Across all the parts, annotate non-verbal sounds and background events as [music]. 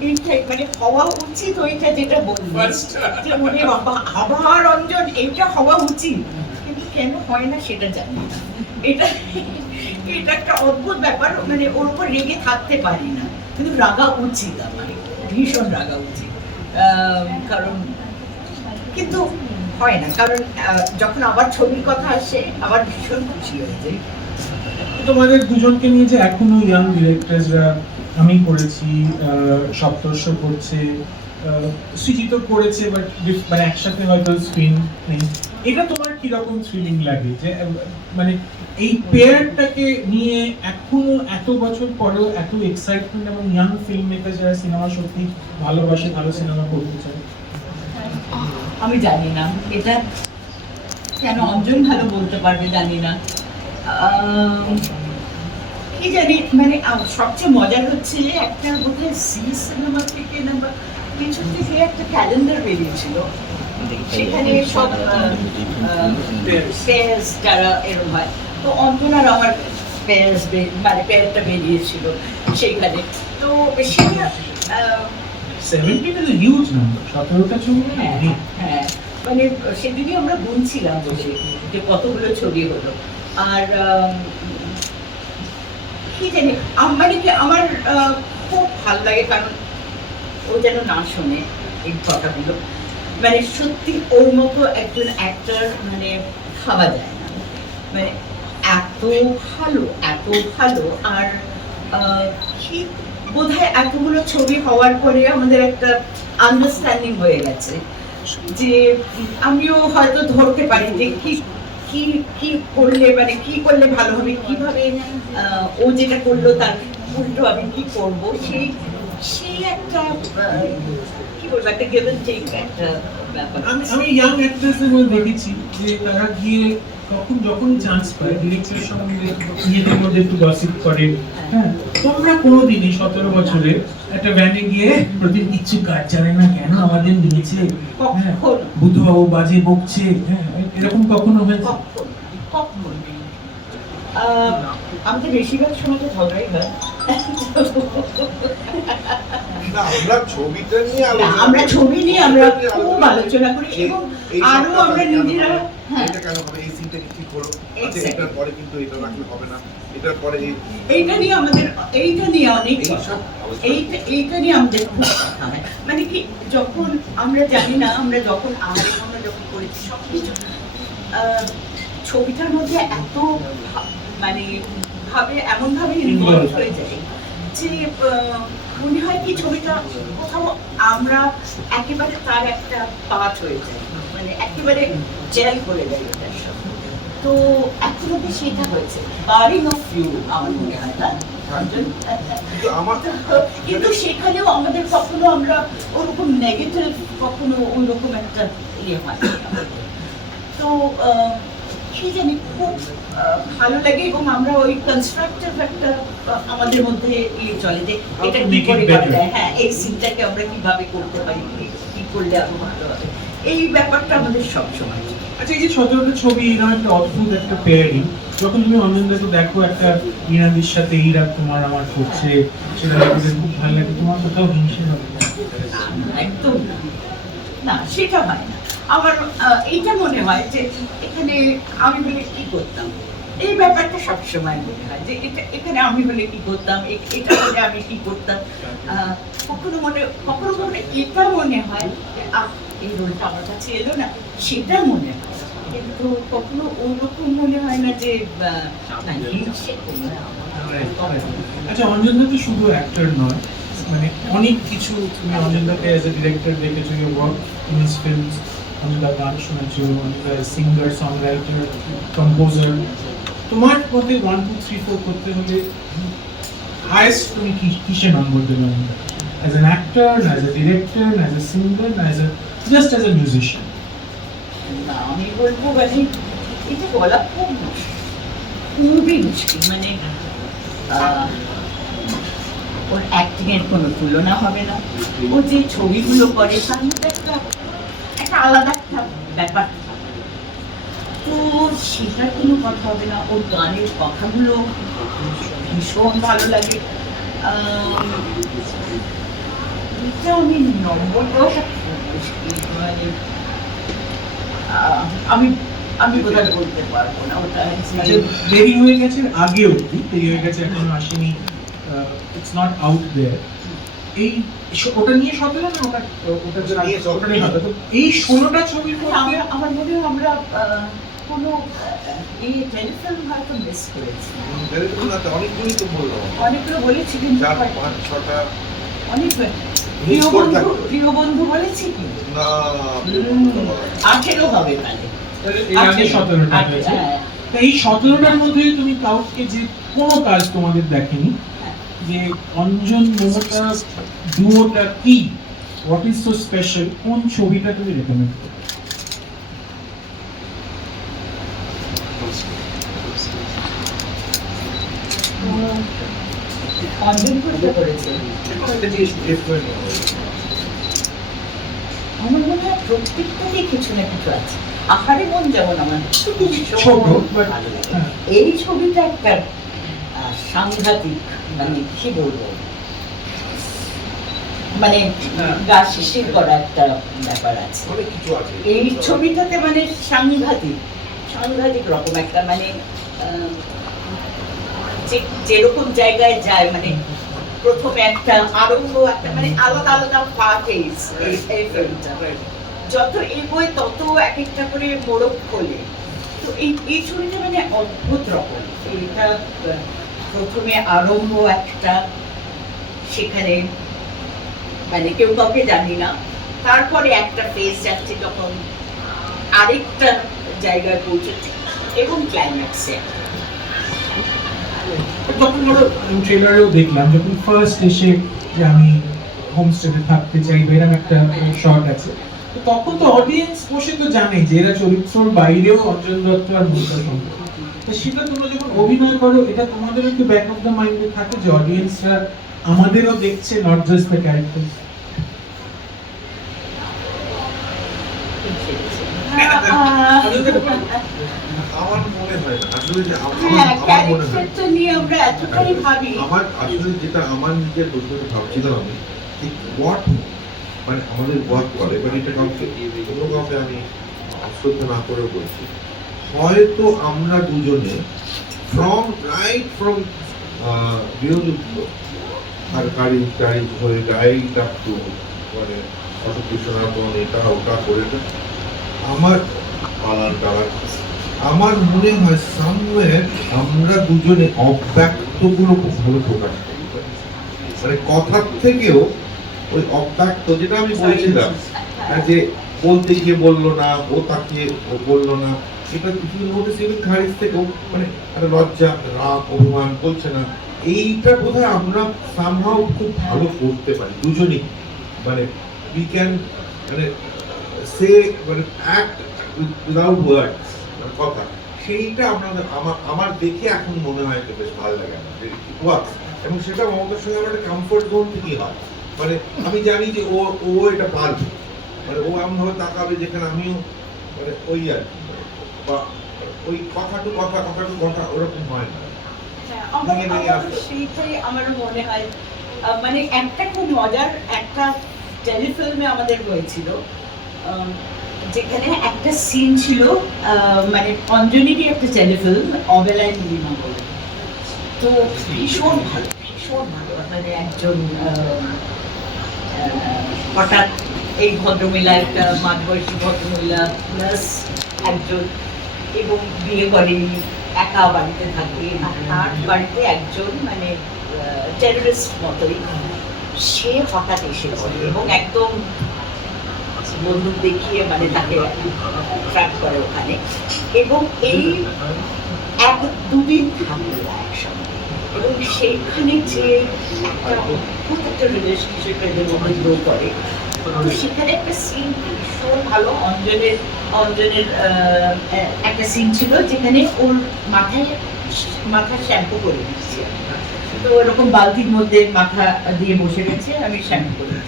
এইটাই মানে হওয়া উচিত ওইটা যেটা বলব মনে বাবা আবার অঞ্জন এইটা হওয়া উচিত। কিন্তু কেন হয় না সেটা জানি এটা এটা একটা অদ্ভুত ব্যাপার মানে ওর উপর রেগে থাকতে পারি না। কিন্তু রাগা উচিত আমার। ভীষণ রাগা উচিত। আহ, কারণ কিন্তু হয় না। কারণ যখন আবার ছবির কথা আসে আবার ভীষণ খুশি হয়ে যায়। তোমাদের দুজনকে নিয়ে যে এখনও ইয়াং ডিরেক্টরসরা আমি করেছি সপ্তর্ষ করছে আহ, সৃজিত করেছে বাট মানে একসাথে হয়তো স্ক্রিন এটা তোমার কীরকম থ্রিলিং লাগে? যে মানে এই পেয়ারটাকে নিয়ে এখনও এত বছর পরেও এত এক্সাইটমেন্ট এবং ইয়াং ফিল্ম মেকার যারা সিনেমা সত্যি ভালোবাসে ভালো সিনেমা করতে চায়? আমি জানি না। এটা কেন অঞ্জন ভালো বলতে পারবে জানি না। কি জানি মানে সবচেয়ে মজার হচ্ছে একটা বোধহয় সি সিনেমা থেকে না বা কিছু থেকে একটা ক্যালেন্ডার বেরিয়েছিল। সেখানে সব পেয়ার্স যারা এরকম হয়। তো অঞ্জন আমার পেয়ার্স মানে পেয়ারটা বেরিয়েছিল সেইখানে। তো সেটা সেভেন্টিন ইজ হিউজ নাম্বার সতেরোটা ছবি হ্যাঁ হ্যাঁ। মানে সেদিনই আমরা গুনছিলাম বসে যে কতগুলো ছবি হলো। আর কি জানি মানে আমার খুব ভালো লাগে, কারণ ও যেন না শোনে এই কথাগুলো। মানে সত্যি ওর মতো একজন মানে ভাবা যায় না। মানে এত ভালো এত ভালো, আর কি বোধহয় এতগুলো ছবি হওয়ার পরে আমাদের একটা আন্ডারস্ট্যান্ডিং হয়ে গেছে যে আমিও হয়তো ধরতে পারি যে কি কি কি করলে মানে কি করলে ভালো হবে? কীভাবে ও যেটা করল তার উল্টো আমি কি করব? সেই সেই একটা কি বলব, একটা গেভেন টেক একটা ব্যাপার। আমি ইয়াং অ্যাক্ট্রেসের দেখেছি যে তারা গিয়ে তখন যখন চান্স পায় ডিরেক্টরের সঙ্গে নিজেদের মধ্যে একটু গসিপ করে হ্যাঁ? তোমরা কোনোদিনই সতেরো বছরে একটা ভ্যানে গিয়ে প্রতিদিন কিচ্ছু কাজ জানে না কেন আমাদের নিয়েছে? হ্যাঁ? বুধবাবু বাজে বকছে হ্যাঁ? এরকম কখনো হয়েছে? কখন? কখন? আহ, আমাদের বেশিরভাগ সময় তো ঝগড়াই হয়। না আমরা ছবিটা নিয়ে আমরা ছবি নিয়ে আমরা খুব আলোচনা করি এবং আরও আমরা নিজেরা হ্যাঁ। এটা কেন হবে এই সিনটা কি ঠিক হলো। আচ্ছা এটার পরে কিন্তু এটা রাখলে হবে না। এটার পরে এইটা নিয়ে আমাদের এইটা নিয়ে অনেক। এইটা এইটা নিয়ে আমাদের খুব কথা হয়। মানে কি যখন আমরা জানি না আমরা যখন আগে আমরা যখন করেছি সব কিছু ছবিটার মধ্যে এত মানে ভাবে এমন ভাবে ইনভলভ হয়ে যায় যে আহ, মনে হয় কি ছবিটা কোথাও আমরা একেবারে তার একটা পার্ট হয়ে যায়। মানে একেবারে জেল করে যায় ওটার সঙ্গে। তো এখন সেটা হয়েছে। বারিং অফ ইউ আমার মনে হয় না? কিন্তু সেখানেও আমাদের কখনো আমরা ওরকম নেগেটিভ কখনো ওইরকম একটা ইয়ে হয় তো কি জানি খুব ভালো লাগে এবং আমরা ওই কনস্ট্রাকটিভ একটা আমাদের মধ্যে ইয়ে চলে যে এটা কি করে হ্যাঁ? এই সিনটাকে আমরা কীভাবে করতে পারি? কি- কি করলে আরও ভালো হবে? এই ব্যাপারটা আমাদের সবসময়। আচ্ছা এই যে সতেরোটা ছবি এরকম একটা অদ্ভুত একটা পেয়ারিং যখন তুমি অনন্দকে দেখো একটা ইরাদির সাথে ইরা তোমার আমার করছে সেটা দেখতে খুব ভালো লাগে। তোমার কোথাও হিংসে হবে একদম না। সেটা হয় না। আমার এইটা মনে হয় যে এখানে আমি হলে কি করতাম? এই ব্যাপারটা সবসময় মনে হয় যে এটা এখানে আমি হলে কি করতাম? এটা হলে আমি কি করতাম? কখনো মনে কখনো কখনো এটা মনে হয় যে, এই রোলটা আমার কাছে এলো না। সেটা মনে হয়। কিন্তু কখনো ওরকম মনে হয় না যে। আচ্ছা অঞ্জনদা তো শুধু অ্যাক্টর নয় মানে অনেক কিছু তুমি অঞ্জনদাকে অ্যাজ এ ডিরেক্টর দেখেছ you work in his films Anjanda গান শুনেছো অঞ্জনদা সিঙ্গার কম্পোজার তোমার মতে ওয়ান টু থ্রি ফোর করতে হলে হায়েস্ট তুমি কি কিসে নম্বর দেবে Anjanda as an actor as a director as a singer as a just as a musician না আমি বলব মানে এটা বলা খুব খুবই মুশকিল মানে ওর অ্যাক্টিং এর কোনো তুলনা হবে না। ও যে ছবিগুলো করে তার মধ্যে একটা একটা আলাদা একটা ব্যাপার তো সেটার কোনো কথা হবে না ওর গানের কথাগুলো ভীষণ ভালো লাগে। এটা আমি নম্বর দেওয়া মানে আহ, আমি আমি বোধহয় বলতে পারব না ওটা আচ্ছা দেরি হয়ে গেছে আগে অবধি দেরি হয়ে গেছে এখনও আসেনি ইটস নট আউট দেয়ার এই স- ওটা নিয়ে সতেরো না ওটা ওটা যে নিয়ে ওটা নিয়ে সতেরো? তো এই ষোলোটা ছবির মধ্যে আমার আমার মনে হয় আমরা আহ, কোনো এই টেলিফিল্ম হয়তো মিস করেছি। অনেকগুলি তো বললাম। অনেকগুলো বলেছি কিন্তু অনেক মিস প্রিয় করে বন্ধু থাকতো প্রিয় বন্ধু বলেছি কি? না আঠেরো হবে তাহলে। আগে সতেরোটা হয়েছে। হ্যাঁ। তা এই সতেরোটার মধ্যে তুমি কাউকে যে কোনো কাজ তোমাদের দেখেনি যে অঞ্জন মমতা ডুয়োটা কি? হোয়াট ইজ সো স্পেশাল কোন ছবিটা তুমি রেকমেন্ড করতে করেছে। আমার মনে হয় প্রত্যেকটারই কিছু না কিছু আছে আহারে মন যেমন আমার। হ্যাঁ এই ছবিটা একটা সাংঘাতিক মানে কি বলব মানে হ্যাঁ। গা শিশির করা একটা ব্যাপার আছে আছে এই ছবিটাতে মানে সাংঘাতিক সাংঘাতিক রকম একটা মানে জায়গায় যায় মানে প্রথমে একটা আরম্ভ, একটা মানে আলাদা আলাদা এই যত এগোয়, তত এক একটা করে মোড়ক খোলে। তো এই এই ছবিটা মানে অদ্ভুত রকম। এটা প্রথমে আরম্ভ একটা, সেখানে মানে কেউ কাউকে জানি না। তারপরে একটা ফেজ যাচ্ছে তখন আরেকটা জায়গায় পৌঁছেছে এবং ক্লাইম্যাক্সে যখন ধরো ট্রেলারেও দেখলাম যখন ফার্স্ট এসে যে আমি হোমস্টেতে থাকতে চাই বা এরকম একটা শর্ট আছে। তখন তো অডিয়েন্স বসে তো জানে যে এরা চরিত্রর বাইরেও অঞ্জন দত্ত আর সম্পর্ক তো সেটা তোমরা যখন অভিনয় করো এটা তোমাদের একটু ব্যাক অফ দ্য মাইন্ডে থাকে যে অডিয়েন্সরা আমাদেরও দেখছে নট জাস্ট দ্য ক্যারেক্টার আমার মনে হয় না আসলে যে আমার হ্যাঁ আমার মনে হয় আমরা আসলে যেটা আমার নিজের বলতে ভাবছিলাম আমি হোয়াট মানে আমাদের ওয়ার্ক করে? মানে এটা কাউকে কোনো কাউকে আমি অশ্রদ্ধা না করে বলছি। হয়তো আমরা দুজনে ফ্রম রাইট ফ্রম গৃহযুদ্ধ আর গাড়ি গাড়ি হয়ে আপ টু মানে অটোকৃষ্ণাপন এটা ওটা করে আমার পালান টালান আমার মনে হয় সামওয়্যার আমরা দুজনে অব্যক্তগুলো খুব ভালো প্রকাশ মানে কথার থেকেও ওই অব্যক্ত যেটা আমি বলছিলাম হ্যাঁ, যে বলতে গিয়ে বলল না ও তাকে ও বলল না এটা কিছু নোটিস ইভেন খারিজ থেকেও মানে একটা লজ্জা রাগ অভিমান বলছে না। এইটা বোধহয় আমরা সামহাও খুব ভালো করতে পারি দুজনেই। মানে উই ক্যান মানে সে মানে অ্যাক্ট উইদাউট ওয়ার্ডস কথা। সেইটা আমাদের আমার আমার দেখে এখন মনে হয় যে বেশ ভালো লাগে আমার। ওয়ার্কস এবং সেটা মমতার সঙ্গে আমার একটা কমফোর্ট জোন থেকেই হয়। মানে আমি জানি যে ও ও এটা পারবে। মানে ও এমন ভাবে তাকাবে যেখানে আমিও মানে ওই আর বা ওই কথা টু কথা কথা টু কথা ওরকম হয় না। হ্যাঁ, আমার সেইটাই আমারও মনে হয়। মানে একটা খুব মজার একটা টেলিফিল্মে আমাদের হয়েছিল। যেখানে একটা সিন ছিল মানে অঞ্জলিরই একটা টেলিফিল্ম অবেলায় নীলিমা তো ভীষণ ভালো ভীষণ ভালো। মানে একজন হঠাৎ এই ভদ্রমহিলা, একটা মাঝবয়সী ভদ্রমহিলা প্লাস একজন এবং বিয়ে করেনি, একা বাড়িতে থাকে। তার বাড়িতে একজন মানে টেররিস্ট মতোই। সে হঠাৎ এসে পড়ে এবং একদম বন্দুক দেখিয়ে মানে তাকে ট্র্যাক করে ওখানে। এবং এই এক দুদিন থাকে একসঙ্গে। এবং সেইখানে যে একটা অদ্ভুত একটা রিলেশনশিপ এদের মধ্যে গ্রো করে সেখানে একটা সিন ভীষণ ভালো। অঞ্জনের অঞ্জনের একটা সিন ছিল যেখানে ওর মাথায় মাথা শ্যাম্পু করে দিচ্ছে। তো ওরকম বালতির মধ্যে মাথা দিয়ে বসে গেছে, আমি শ্যাম্পু করে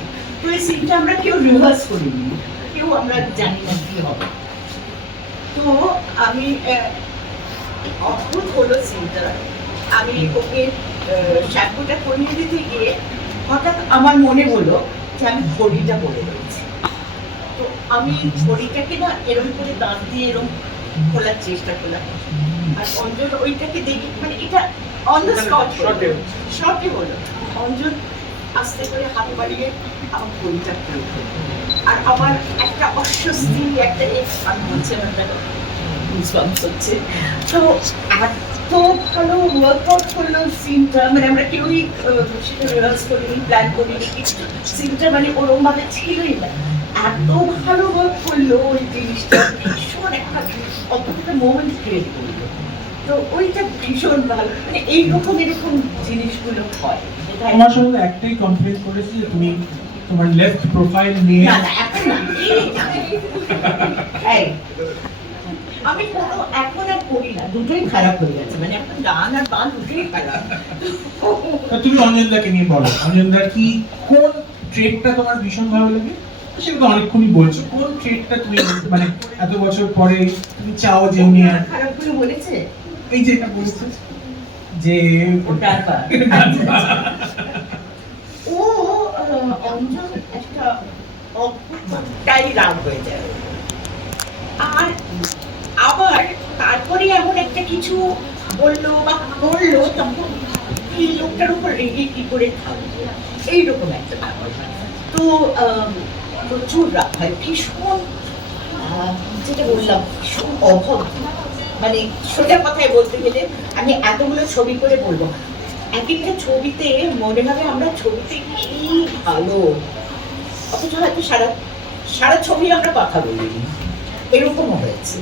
তো এই সিনটা আমরা কেউ রিহার্স করিনি কেউ আমরা জানি না কি হবে। তো আমি অদ্ভুত হলো সিনটা আমি ওকে শ্যাম্পুটা করিয়ে দিতে গিয়ে হঠাৎ আমার মনে হলো যে আমি ঘড়িটা বলে রয়েছি। তো আমি ঘড়িটাকে না এরকম করে দাঁত দিয়ে এরকম খোলার চেষ্টা করলাম। আর অঞ্জন ওইটাকে দেখে মানে এটা অন দ্য স্পট। শর্টে হলো। অঞ্জন আস্তে করে হাত বাড়িয়ে আমার ঘড়িটা আর আমার একটা অস্বস্তি, একটা এক্স আমি বলছি আমার দেখো goosebumps হচ্ছে। তো এত ভালো ওয়ার্কআউট করল সিনটা মানে আমরা কেউই সেটা রিহার্স করিনি প্ল্যান করিনি কিছু সিনটা মানে ওরম ভাবে ছিলই না। এত ভালো ওয়ার্ক করল ওই জিনিসটা, ভীষণ একটা অতটা মোমেন্ট ক্রিয়েট করল। তো ওইটা ভীষণ ভালো মানে এইরকম এরকম জিনিসগুলো হয়। তোমার সঙ্গে একটাই কমপ্লেন করেছি যে তুমি তোমার লেফট প্রোফাইল নিয়ে। আমি কোনো এখন আর করি না দুটোই খারাপ হয়ে গেছে। মানে এখন ডান আর বান দুটোই খারাপ। তুমি অঞ্জনদাকে নিয়ে বলো অঞ্জনদার কি কোন ট্রেডটা তোমার ভীষণ ভালো লাগে? সেটা তো অনেকক্ষণই বলছো কোন ট্রেডটা তুমি মানে এত বছর পরে তুমি চাও যে উনি আর খারাপ করে বলেছে? এই যে এটা বলছে যে [laughs] একটা রাগ হয়ে যায়। আর আবার তারপরে এমন একটা কিছু বলল বা তখন এই লোকটার উপর রেগে কি করে থাকবে এইরকম একটা ব্যাপার। তো প্রচুর রাগ হয়। ভীষণ যেটা বললাম, ভীষণ অভদ্র। মানে সোজা কথায় বলতে গেলে আমি এতগুলো ছবি করে বলব। এক একটা ছবিতে মনে হবে আমরা ছবিতে কি ভালো। অথচ হয়তো সারা সারা ছবি আমরা কথা বলিনি। এরকমও হয়েছে।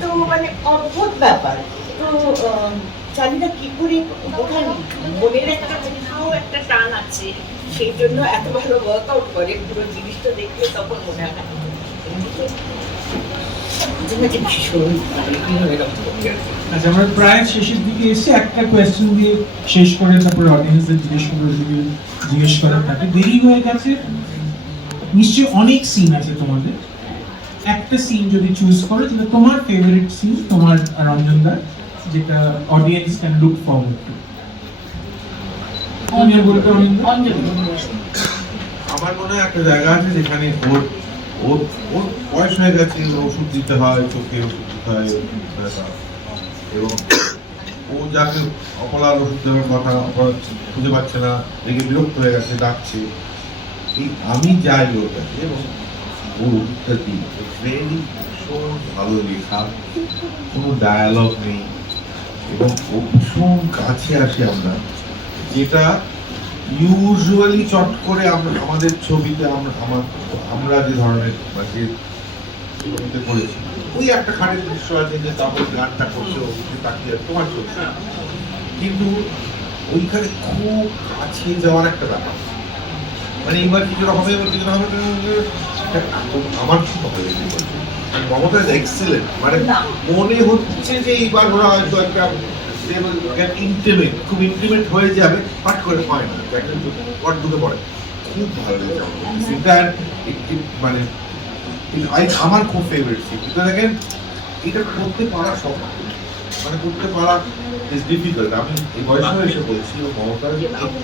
তো মানে অদ্ভুত ব্যাপার। তো জানি না কি করে বোধহয় মনের একটা কোথাও একটা টান আছে। সেই জন্য এত ভালো ওয়ার্কআউট করে, পুরো জিনিসটা দেখলে তখন মনে হয় আচ্ছা আমরা প্রায় শেষের দিকে এসে একটা কোয়েশ্চেন দিয়ে শেষ করে তারপরে অডিয়েন্সদের জিজ্ঞেস করে যদি জিজ্ঞেস করার থাকে। দেরি হয়ে গেছে। নিশ্চয়ই অনেক সিন আছে তোমাদের। একটা সিন যদি চুজ করো যেটা তোমার ফেভারিট সিন তোমার রঞ্জনদার যেটা audience can look forward to আমার মনে হয় একটা জায়গা আছে যেখানে ওর ওর ওর বয়স হয়ে গেছে ওর ওষুধ দিতে হয়, চোখে ওষুধ দিতে হয় এবং ও যাকে অপলার ওষুধ দেওয়ার কথা অপলা খুঁজে পাচ্ছে না, দেখে বিরক্ত হয়ে গেছে, ডাকছে। এই আমি যাই ওর কাছে, এবং ও ওষুধটা দিই ভেরি ভীষণ ভালো লেখা, কোনো ডায়ালগ নেই। এবং ও ভীষণ কাছে আসে আমরা, যেটা ইউজুয়ালি চট করে আমরা আমাদের ছবিতে আমরা আমার যে ধরনের যে ছবিতে করেছি ওই একটা খাটের দৃশ্য আছে যে তারপর গানটা করছে তাকিয়ে তোমার ছবি। কিন্তু ওইখানে খুব কাছে যাওয়ার একটা ব্যাপার। মানে এইবার কিছুটা হবে এবার কিছুটা হবে আমার খুব ভালো লেগেছে মানে মমতা এক্সেলেন্ট মানে মনে হচ্ছে যে এইবার ওরা হয়তো একটা ইন্টিমেট খুব ইন্টিমেট হয়ে যাবে পাট করে হয় না একটা পট ঢুকে পড়ে। খুব ভালো লেগেছে আমার। মানে I- আমার খুব ফেভারিট সিন কিন্তু দেখেন, এটা করতে পারা সব। মানে করতে পারা ইজ ডিফিকাল্ট আমি এই বয়সে এসে বলছি, ও মমতার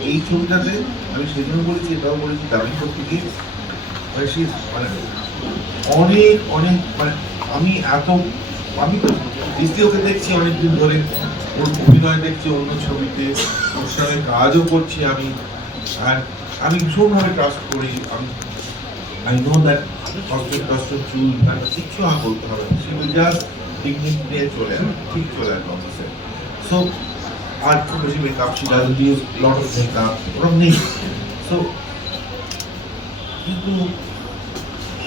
এই- ছবিটাতে আমি সেদিনও বলেছি, এটাও বলেছি দাবি করতে গিয়ে মানে মানে অনেক অনেক মানে আমি এত, আমি তো ওকে দেখছি অনেকদিন ধরে। ওর অভিনয় দেখছি, অন্য ছবিতে ওর সঙ্গে কাজও করছি আমি। আর আমি ভীষণভাবে ট্রাস্ট করি। আমি আই নো দ্যাট কষ্ট চুল, তার কিচ্ছু আমার বলতে হবে সে জাস্ট টেকনিক নিয়ে চলে ঠিক চলে আসবে অফিসে সো আর খুব বেশি makeup use lot of makeup ওরকম নেই। সো কিন্তু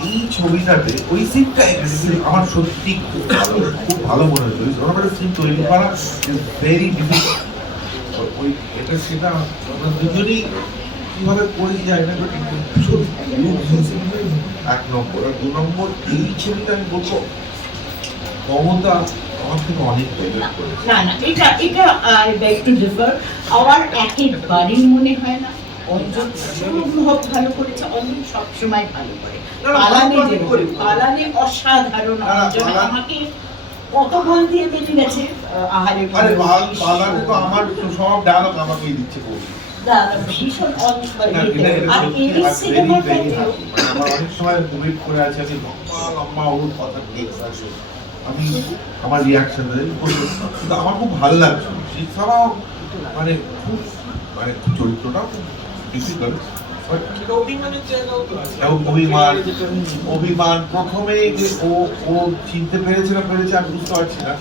এই ছবিটাতে ওই সিনটা আমার সত্যি খুব ভালো খুব ভালো মনে হয়েছে। ওই ওরকম একটা সিন তৈরি করা ইজ ভেরি ডিফিকাল্ট ওই এটা সেটা আমরা দুজনেই কীভাবে করেছি যায় না ভীষণ এক নম্বর আর দু নম্বর এই ছবিটা আমি বলব মমতা না না এটা এটা আই বেগ টু ডিফার আমার একেবারেই মনে হয় না অঞ্জন খুব ভালো করেছে অঞ্জন সবসময় ভালো করে। পালানে অসাধারণ আমাকে কত দিয়ে বেরিয়ে গেছে আহারে আরে তো আমার সব ডায়লগ আমাকেই দিচ্ছে ভীষণ আর এই সিনেমাটা অনেক সময় করে আছে আমি লম্বা লম্বা ওর কথা টেক্স আছে আমি আমার রিয়াকশন কিন্তু আমার খুব ভালো লাগছে। এছাড়াও মানে খুব মানে চরিত্রটাও খুব ডিফিকাল্ট অভিমান অভিমান প্রথমে যে ও ও চিনতে পেরেছে না পেরেছে, আমি বুঝতে পারছি না।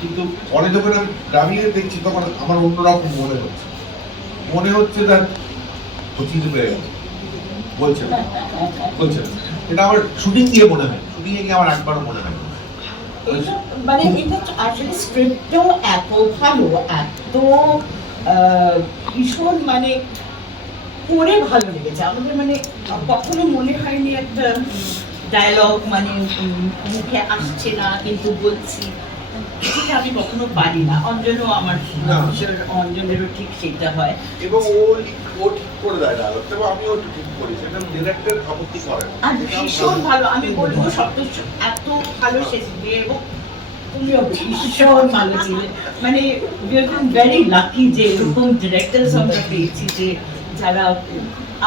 কিন্তু পরে যখন আমি দাঁড়িয়ে দেখছি, তখন আমার অন্যরকম মনে হচ্ছে। মনে হচ্ছে যে ও চিনতে পেরে গেছে। বলছে বলছে এটা আমার শুটিং দিয়ে মনে হয়। শুটিং এ গিয়ে আমার একবারও মনে হয় মানে এটা আসলে স্ক্রিপ্টটাও এত ভালো, এত ভীষণ মানে পড়ে ভালো লেগেছে। আমাদের মানে কখনো মনে হয়নি একটা ডায়লগ মানে মুখে আসছে না কিন্তু বলছি। সেটা আমি কখনো পারি না। অঞ্জনও আমার অঞ্জনেরও ঠিক সেটা হয়। এবং ও ও ঠিক করে দেয় একটু ঠিক করি সেটা ডিরেক্টর আপত্তি করে আর ভীষণ ভালো আমি বলব সপ্তর্ষ এত ভালো এবং তুমিও ভীষণ ভালো ছিলে মানে ভেরি লাকি যে এরকম ডিরেক্টরস আমরা পেয়েছি যে যারা,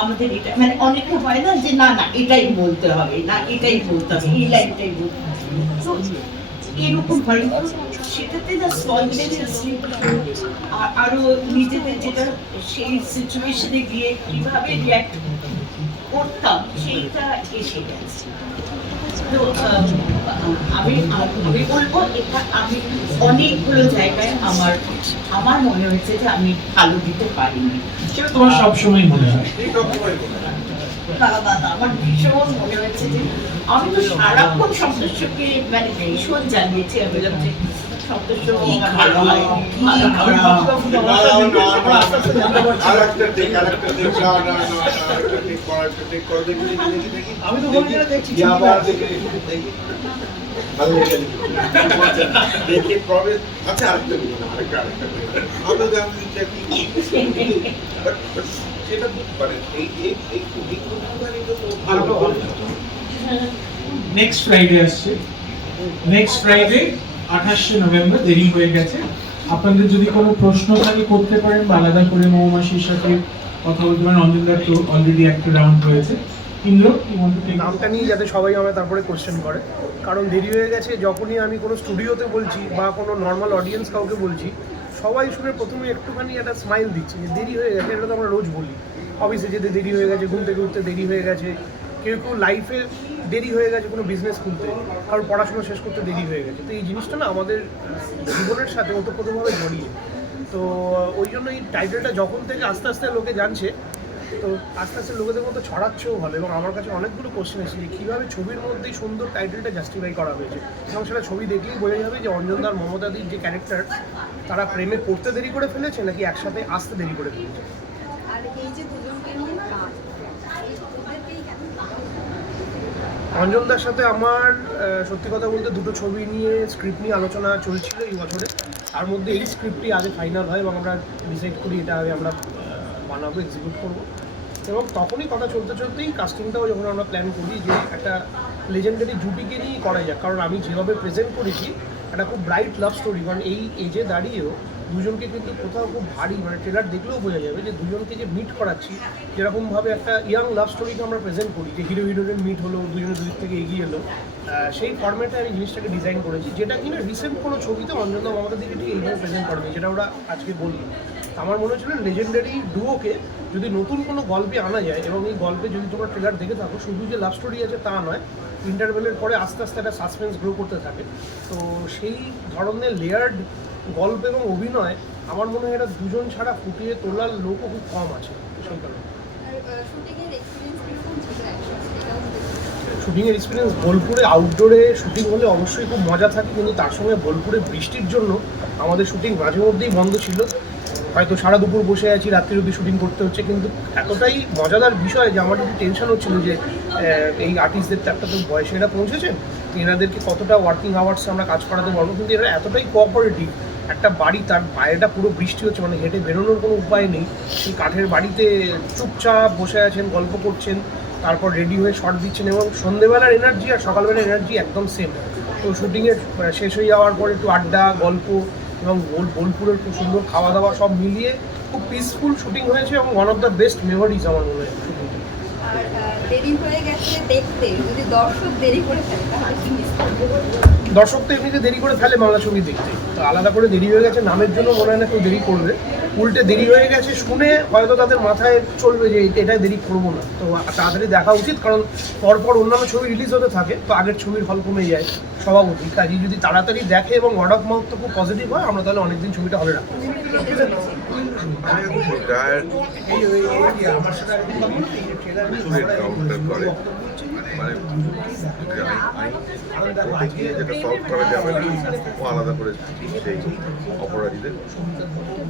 আমাদের এটা মানে অনেকে হয় না যে, না না, এটাই বলতে হবে, না, এটাই বলতে হবে, এই লাইনটাই বলতে হবে। এরকম হয়। সেটাতে যা আর আরও নিজেদের যেটা সেই সিচুয়েশনে গিয়ে কীভাবে রিয়্যাক্ট করতাম, সেইটা এসে গেছে। তো আমি আমি বলব এটা আমি অনেকগুলো জায়গায় আমার আমার মনে হয়েছে যে আমি ভালো দিতে পারিনি সেটা তোমার সবসময় মনে হয় মনে হয়। আমার ভীষণ মনে হয়েছে যে আমি তো সারাক্ষণ সদস্যকে মানে ভীষণ জানিয়েছি আমি বললাম যে সদস্য ভালো হয় ভালো আর একটা take, আর একটা take, না, না, না, আর একটা take করো, আর একটা take করো, দেখি, দেখি, দেখি, দেখি। আমি তো বলছি না, দেখছি, দিয়ে আবার দেখি, দেখি। ভালো লেগে গেছে। দেখে প্রবে- আচ্ছা, আরেকটা দেখি না, আরেকটা, আরেকটা দেখি। আমি তো আমি দিচ্ছি, কি করছি? But- but সেটা বুঝতে পারেন, এই এই এই এই কোনখানে তো তো ভালো ভালো। নেক্সট ফ্রাইডে আসছে নেক্সট ফ্রাইডে আঠাশে নভেম্বর, দেরি হয়ে গেছে। আপনাদের যদি কোনো প্রশ্ন থাকে, করতে পারেন। বা আলাদা করে মৌমাসির সাথে কথা বলতে পারেন। অঞ্জনদার তো অলরেডি একটা রাউন্ড হয়েছে ইন্দ্র নামটা নিয়ে যাতে সবাই আমায় তারপরে কোশ্চেন করে। কারণ দেরি হয়ে গেছে, যখনই আমি কোনো স্টুডিওতে বলছি বা কোনো নর্মাল অডিয়েন্স কাউকে বলছি, সবাই শুনে প্রথমে একটুখানি একটা স্মাইল দিচ্ছে যে দেরি হয়ে গেছে, এটা তো আমরা রোজ বলি। অফিসে যেতে দেরি হয়ে গেছে, ঘুম থেকে উঠতে দেরি হয়ে গেছে, কেউ কেউ লাইফে দেরি হয়ে গেছে কোনো বিজনেস খুলতে কারোর পড়াশোনা শেষ করতে দেরি হয়ে গেছে। তো এই জিনিসটা না আমাদের জীবনের সাথে ওতপ্রোতভাবে জড়িয়ে। তো ওই জন্য এই টাইটেলটা যখন থেকে আস্তে আস্তে লোকে জানছে, তো আস্তে আস্তে লোকেদের মতো ছড়াচ্ছেও ভালো। এবং আমার কাছে অনেকগুলো কোশ্চেন এসেছে যে কীভাবে ছবির মধ্যেই সুন্দর টাইটেলটা জাস্টিফাই করা হয়েছে। এবং সেটা ছবি দেখলেই বোঝা যাবে যে অঞ্জনদার মমতাদির যে ক্যারেক্টার তারা প্রেমে পড়তে দেরি করে ফেলেছে নাকি একসাথে আসতে দেরি করে ফেলেছে? আর এই যে দুজনকে নিয়ে কাজ এই ওদেরকেই কেন অঞ্জনদার সাথে আমার সত্যি কথা বলতে দুটো ছবি নিয়ে স্ক্রিপ্ট নিয়ে আলোচনা চলছিল এই বছরে। তার মধ্যে এই স্ক্রিপ্টটি আগে ফাইনাল হয় এবং আমরা ডিসাইড করি এটা আগে আমরা বানাবো এক্সিকিউট করব। এবং তখনই কথা চলতে চলতেই কাস্টিংটাও যখন আমরা প্ল্যান করি যে একটা লেজেন্ডারি জুটিকে নিয়েই করা যাক। কারণ আমি যেভাবে প্রেজেন্ট করেছি, একটা খুব ব্রাইট লাভ স্টোরি কারণ এই এজে দাঁড়িয়েও দুজনকে কিন্তু কোথাও খুব ভারী মানে ট্রেলার দেখলেও বোঝা যাবে যে দুজনকে যে মিট করাচ্ছি, যেরকমভাবে একটা ইয়াং লাভ স্টোরিকে আমরা প্রেজেন্ট করি, যে হিরো হিরোইনের মিট হলো, দুজনে দুদিক থেকে এগিয়ে এলো সেই ফর্ম্যাটে আমি জিনিসটাকে ডিজাইন করেছি, যেটা কিনা রিসেন্ট কোনো ছবিতে অঞ্জনা মমতা দিকে ঠিক এইভাবে প্রেজেন্ট করেনি, যেটা ওরা আজকে বলল। আমার মনে হচ্ছিল লেজেন্ডারি ডুয়োকে যদি নতুন কোনো গল্পে আনা যায় এবং এই গল্পে যদি তোমরা ট্রেলার দেখে থাকো, শুধু যে লাভ স্টোরি আছে তা নয় ইন্টারভেলের পরে আস্তে আস্তে একটা সাসপেন্স গ্রো করতে থাকে। তো সেই ধরনের লেয়ার্ড গল্প এবং অভিনয় আমার মনে হয় এটা দুজন ছাড়া ফুটিয়ে তোলার লোকও খুব কম আছে সেই কারণে শুটিংয়ের এক্সপিরিয়েন্স বোলপুরে আউটডোরে শুটিং হলে অবশ্যই খুব মজা থাকে কিন্তু তার সঙ্গে বোলপুরে বৃষ্টির জন্য আমাদের শুটিং মাঝে মধ্যেই বন্ধ ছিল। হয়তো সারা দুপুর বসে আছি রাত্রি অবধি শুটিং করতে হচ্ছে কিন্তু এতটাই মজাদার বিষয় যে আমার একটু টেনশন হচ্ছিল যে এই আর্টিস্টদের তো একটা তো বয়সে এরা পৌঁছেছেন এনাদেরকে কতটা ওয়ার্কিং আওয়ার্সে আমরা কাজ করাতে পারব কিন্তু এরা এতটাই কোঅপারেটিভ একটা বাড়ি, তার বাইরেটা পুরো বৃষ্টি হচ্ছে মানে হেঁটে বেরোনোর কোনো উপায় নেই সেই কাঠের বাড়িতে চুপচাপ বসে আছেন, গল্প করছেন, তারপর রেডি হয়ে শট দিচ্ছেন এবং সন্ধেবেলার এনার্জি আর সকালবেলার এনার্জি একদম সেম তো শুটিংয়ের শেষ হয়ে যাওয়ার পর একটু আড্ডা, গল্প এবং বোল, বোলপুরের খুব সুন্দর খাওয়া দাওয়া সব মিলিয়ে খুব পিসফুল শুটিং হয়েছে এবং one of the best memories আমার মনে হয়। আর দেরি হয়ে গেছে দেখতে। যদি দর্শক দেরি করে ফেলে তাহলে কি মিস করবে? দর্শক তো এমনিতে দেরি করে ফেলে বাংলা ছবি দেখতে তো আলাদা করে দেরি হয়ে গেছে নামের জন্য মনে হয় না কেউ দেরি করবে। উল্টে দেরি হয়ে গেছে শুনে হয়তো তাদের মাথায় চলবে যে এটা- এটাই দেরি করব না। তো তাড়াতাড়ি দেখা উচিত কারণ পরপর অন্যান্য ছবি রিলিজ হতে থাকে তো আগের ছবির হল কমে যায় স্বভাবতই। কাজে যদি তাড়াতাড়ি দেখে এবং ওয়ার্ড অফ মাউথ তো খুব পজিটিভ হয় আমরা তাহলে অনেকদিন ছবিটা হলে রাখব আমি এখন রিটায়ার্ড প্রচুর এনকাউন্টার করে মানে যে আইন- আইন কোর্টে গিয়ে যেটা সলভ করা যাবে না ও আলাদা করে সেই অপরাধীদের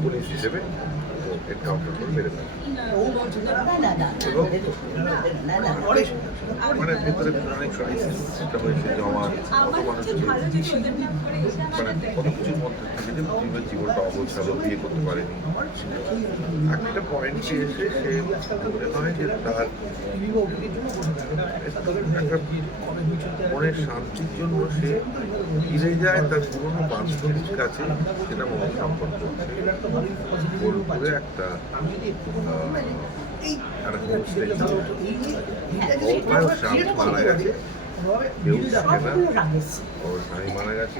পুলিশ হিসেবে এনকাউন্টার করে মেরে ফেলে। এবং মানে ভেতরে ভেতরে অনেক ক্রাইসিস সেটা হয়েছে জমা কত মানুষের মানে কত কিছুর মধ্যে থেকে যে জীবনের জীবনটা অবস্থালো বিয়ে করতে পারেনি। একটা পয়েন্টে এসে সে মনে হয় যে তার একটা মনের শান্তির জন্য সে ফিরে যায় তার পুরনো বান্ধবীর কাছে, সেটা মনে সম্পর্ক বোলপুরে একটা স্বামী মারা গেছে, কেউ থাকে না। ওর স্বামী মারা গেছে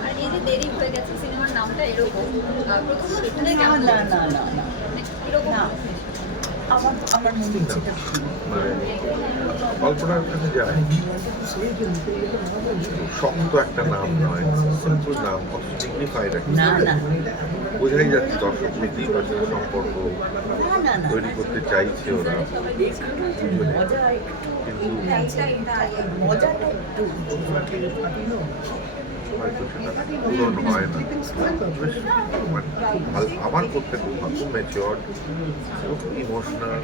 যে দেরি হয়ে গেছে সিনেমার নামটা এরকম। আহ, শুনে কেমন না না না না। মানে আমার আমার হচ্ছে কল্পনার কাছে যায়। শক্ত একটা নাম নয় সিম্পল নাম অত সিগনিফাইড একটা না না। বোঝাই যাচ্ছে দর্শক পারছে সম্পর্ক তৈরি করতে চাইছে ওরা। কিন্তু হয়তো সেটা পূরণ হয় না বেশ আমার করতে খুব ভালো ম্যাচিওর খুব ইমোশনাল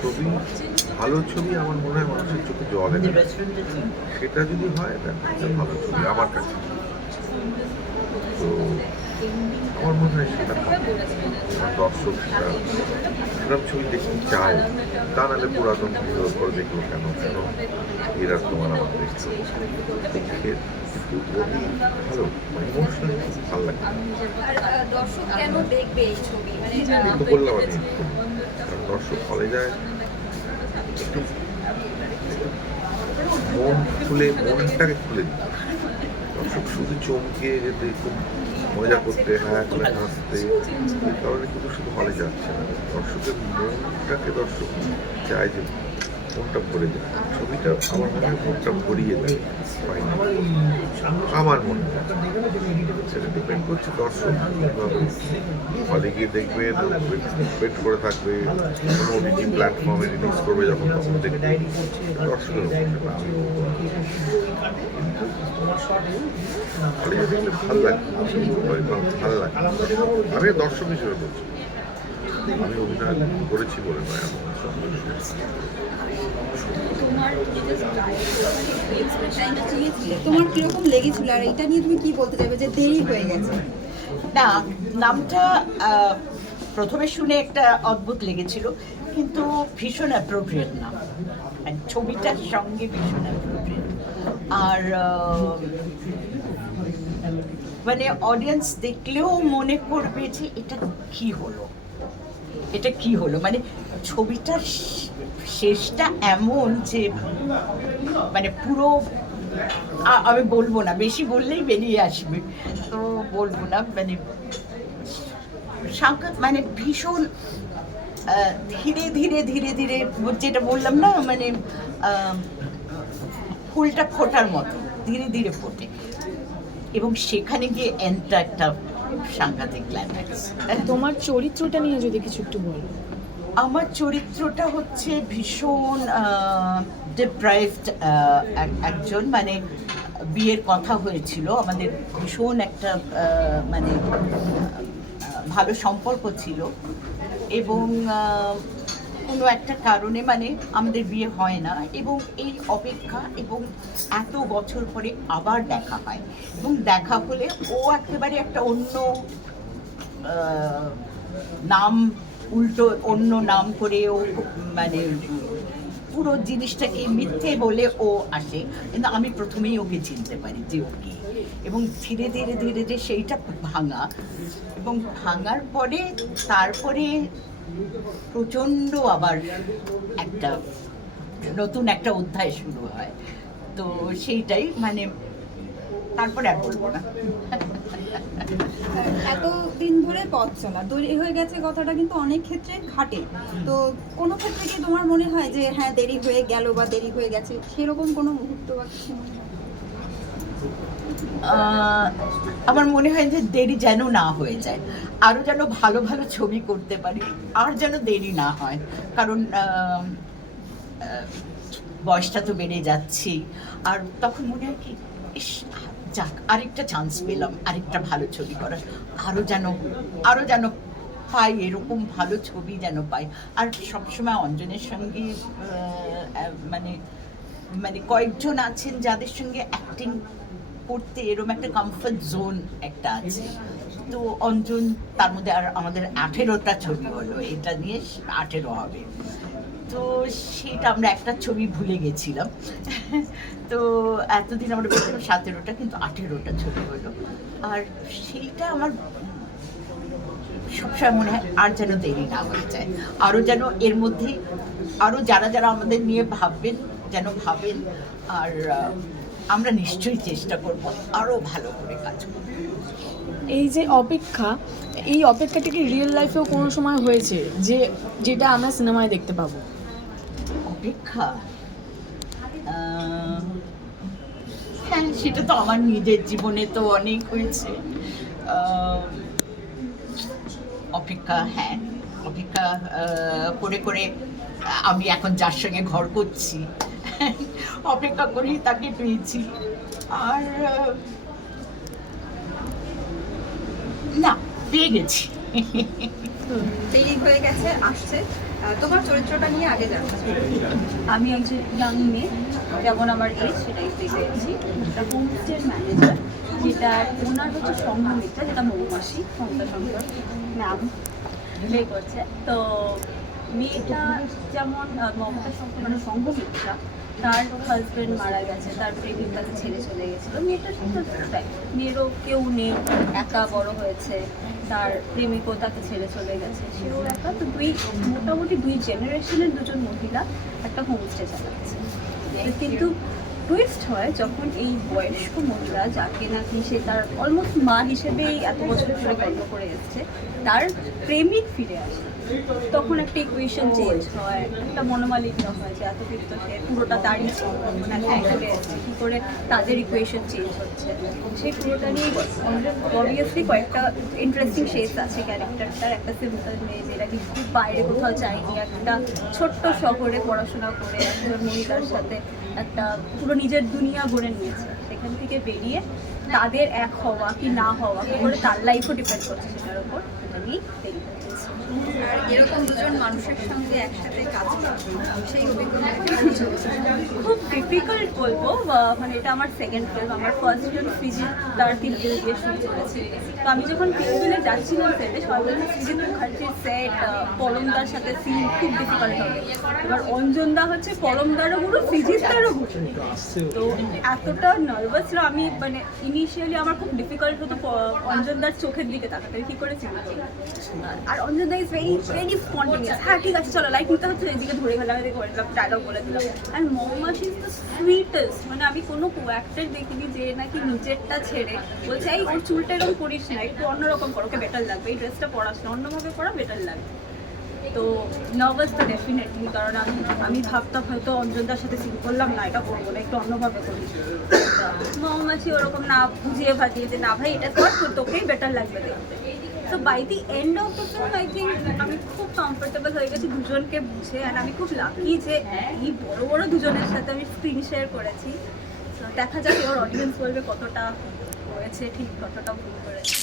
ছবি, ভালো ছবি আমার মনে হয় মানুষের চোখে জল এনে সেটা যদি হয় দেন ভালো ছবি আমার কাছে। তো আমার মনে হয় সেটা দর্শক সেরকম ছবি দেখতে চায় তা নাহলে পুরাতন করে দেখল কেন কেন এরা তোমার আমার দেখছ ওই ভালো লাগে বললাম দর্শক যায় মন খুলে মনটাকে খুলে দর্শক, শুধু চমকে যেতে খুব মজা করতে হ্যাঁ করে হাসতে এই কারণে কিন্তু শুধু হলে যাচ্ছে না। দর্শকের মনটাকে দর্শক চায় যে মনটা ভরে যায় ছবিটা আমার মনে হয় মনটা ভরিয়ে দেয়। আমার মনে হয়। সেটা ডিপেন্ড করছে দর্শক হলে গিয়ে দেখবে ওয়েট করে থাকবে, কোনো ওটিটি প্ল্যাটফর্মে রিলিজ করবে যখন তখন দেখবে। দর্শকের ভালো লাগে। ভালো লাগে। আমি দর্শক হিসেবে বলছি। আমি অভিনয় করেছি বলে নয় তোমার কীরকম লেগেছিল? আর এটা নিয়ে তুমি কি বলতে চাইবে যে দেরি হয়ে গেছে? না নামটা প্রথমে শুনে একটা অদ্ভুত লেগেছিল কিন্তু ভীষণ অ্যাপ্রোপ্রিয়েট নাম। ছবিটার সঙ্গে ভীষণ অ্যাপ্রোপ্রিয়েট আর মানে অডিয়েন্স দেখলেও মনে করবে যে এটা কি হলো। এটা কি হলো? মানে ছবিটার শ- শেষটা এমন যে মানে পুরো আমি বলব না, বেশি বললেই বেরিয়ে আসবে। তো বলব না মানে সাংঘাত মানে ভীষণ ধীরে ধীরে ধীরে ধীরে, যেটা বললাম না মানে ফুলটা ফোটার মতো, ধীরে ধীরে ফোটে। এবং সেখানে গিয়ে একটা সাংঘাতিক ক্লাইম্যাক্স তোমার চরিত্রটা নিয়ে যদি কিছু একটু বলো। আমার চরিত্রটা হচ্ছে ভীষণ ডিপ্রাইভড একজন। মানে বিয়ের কথা হয়েছিল। আমাদের ভীষণ একটা মানে ভালো সম্পর্ক ছিল। এবং কোনো একটা কারণে মানে আমাদের বিয়ে হয় না এবং এই অপেক্ষা এবং এত বছর পরে আবার দেখা হয় এবং দেখা হলে ও একেবারে একটা অন্য নাম উল্টো অন্য নাম করে ও মানে পুরো জিনিসটাকে মিথ্যে বলে ও আসে। কিন্তু আমি প্রথমেই ওকে চিনতে পারি যে ও কি। এবং ধীরে ধীরে ধীরে যে সেইটা ভাঙা এবং ভাঙার পরে তারপরে প্রচণ্ড আবার একটা নতুন একটা অধ্যায় শুরু হয়। তো সেইটাই মানে তারপরে আর বলব না। এত দিন ধরে পথ চলা দেরি হয়ে গেছে কথাটা কিন্তু অনেক ক্ষেত্রে ঘাটে। তো কোনো ক্ষেত্রে কি তোমার মনে হয় যে হ্যাঁ দেরি হয়ে গেল বা দেরি হয়ে গেছে, সেরকম কোনো মুহূর্ত বা কিছু মনে হয়? আমার মনে হয় যে দেরি যেন না হয়ে যায়। আরও যেন ভালো ভালো ছবি করতে পারি, আর যেন দেরি না হয়। কারণ বয়সটা তো বেড়ে যাচ্ছি। আর তখন মনে হয় কি, ইস, যাক, আরেকটা চান্স পেলাম, আরেকটা ভালো ছবি করার। আরও যেন আরও যেন পাই, এরকম ভালো ছবি যেন পাই। আর সবসময় অঞ্জনের সঙ্গে মানে মানে কয়েকজন আছেন যাদের সঙ্গে অ্যাক্টিং করতে এরকম একটা কমফর্ট জোন একটা আছে। তো অঞ্জন, তার মধ্যে আর আমাদের আঠেরোটা ছবি হলো, এটা নিয়ে আঠেরো হবে। তো সেটা আমরা একটা ছবি ভুলে গেছিলাম। [laughs] তো এতদিন আমরা বলছিলাম সতেরোটা, কিন্তু আঠেরোটা ছবি হলো। আর সেইটা আমার সবসময় মনে হয় আর যেন দেরি না হয়ে যায়। আরও যেন এর মধ্যে আরও যারা যারা আমাদের নিয়ে ভাববেন, যেন ভাবেন, আর আমরা নিশ্চয়ই চেষ্টা করব আরও ভালো করে কাজ করব এই যে অপেক্ষা এই অপেক্ষাটা কি রিয়েল লাইফেও কোনো সময় হয়েছে যে যেটা আমরা সিনেমায় দেখতে পাবো? অপেক্ষা? হ্যাঁ সেটা তো আমার নিজের জীবনে তো অনেক হয়েছে। অপেক্ষা হ্যাঁ অপেক্ষা করে করে আমি এখন যার সঙ্গে ঘর করছি [laughs] অপেক্ষা করেই তাকে পেয়েছি। আর না পেয়ে গেছি। দেরি হয়ে গেছে আসছে। তোমার চরিত্রটা নিয়ে আগে চাই। আমি একজন ইয়াং মেয়ে যেমন আমার এজ সেটাই দেখেছি একটা হোমস্টের ম্যানেজার যেটা ওনার হচ্ছে সংঘমিত্রা যেটা মৌমাসি মমতা শঙ্কর ম্যাম প্লে করছে। তো মেয়েটা যেমন মমতা শঙ্কর মানে সংঘমিত্রা তার হাজব্যান্ড মারা গেছে তার প্রেমিক তাকে ছেড়ে চলে গেছিল। মেয়েটা মেয়েরও কেউ নেই একা বড় হয়েছে তার প্রেমিকও তাকে ছেড়ে চলে গেছে। সেও একা। তো দুই মোটামুটি দুই জেনারেশনের দুজন মহিলা একটা হোমস্টে চালাচ্ছে। কিন্তু টুইস্ট হয় যখন এই বয়স্ক মহিলা যাকে নাকি সে তার অলমোস্ট মা হিসেবেই এত বছর ধরে গল্প করে এসছে, তার প্রেমিক ফিরে আসে। তখন একটা ইকুয়েশন চেঞ্জ হয়, একটা মনোমালিন্য হয় যে এত কিন্তু সে পুরোটা তারই চলে এসছে কী করে তাদের ইকুয়েশন চেঞ্জ হচ্ছে। সেই পুরোটা নিয়ে অবভিয়াসলি কয়েকটা ইন্টারেস্টিং শেষ আছে ক্যারেক্টারটার একটা সিম্পল মেয়ে যেটা কি খুব বাইরে কোথাও যায়নি, একটা ছোট্ট শহরে পড়াশোনা করে একজন মহিলার সাথে একটা পুরো নিজের দুনিয়া গড়ে নিয়েছে। সেখান থেকে বেরিয়ে তাদের এক হওয়া কি না হওয়া, কি করে তার লাইফও ডিপেন্ড করছে, সেটার উপর আমি এরকম দুজন মানুষের সঙ্গে একসাথে খুব ডিফিকাল্ট বলব মানে এটা আমার সেকেন্ড ফিল্ম আমার ফার্স্ট ফিল্ম ফিজিক তার তিনদিন দিয়ে শুরু করেছি। তো আমি যখন তিনদিনে যাচ্ছিলাম সেটে সবাই বলছে ফিজিক মুখার্জির সেট পলমদার সাথে সিন খুব ডিফিকাল্ট হবে। এবার অঞ্জনদা হচ্ছে পলমদারও গুরু ফিজিক্সদারও গুরু। তো এতটা নার্ভাস ছিল, আমি মানে ইনিশিয়ালি আমার খুব ডিফিকাল্ট হতো অঞ্জনদার চোখের দিকে তাকাতে। কী করে আর Anjanda is very very spontaneous হ্যাঁ ঠিক আছে, চলো লাইক নিতে এদিকে ধরে গেলাম, এদিকে করে দিলাম বলে দিলাম। আর মৌমাছি ইজ সুইটেস্ট মানে আমি কোনো অ্যাক্টার দেখিনি যে নাকি নিজেরটা ছেড়ে বলছে, এই, ওর চুলটা এরকম করিস না, একটু অন্যরকম করো, ওকে বেটার লাগবে, এই ড্রেসটা পরাস না, অন্যভাবে পরা বেটার লাগবে। তো নার্ভাস তো ডেফিনেটলি কারণ আমি আমি ভাবতাম হয়তো অঞ্জনদার সাথে সিন করলাম, না, এটা করব না, একটু অন্যভাবে করি মৌমাছি ওরকম না বুঝিয়ে ভাজিয়ে যে, না ভাই, এটা কর তোকেই বেটার লাগবে দেখতে। তো by the end of the film I think আমি খুব কমফোর্টেবল হয়ে গেছি দুজনকে বুঝে অ্যান্ড আমি খুব লাকি যে এই বড় বড় দুজনের সাথে আমি স্ক্রিন শেয়ার করেছি। তো দেখা যাক ওর অডিয়েন্স বলবে কতটা হয়েছে, ঠিক কতটা ভুল করেছে।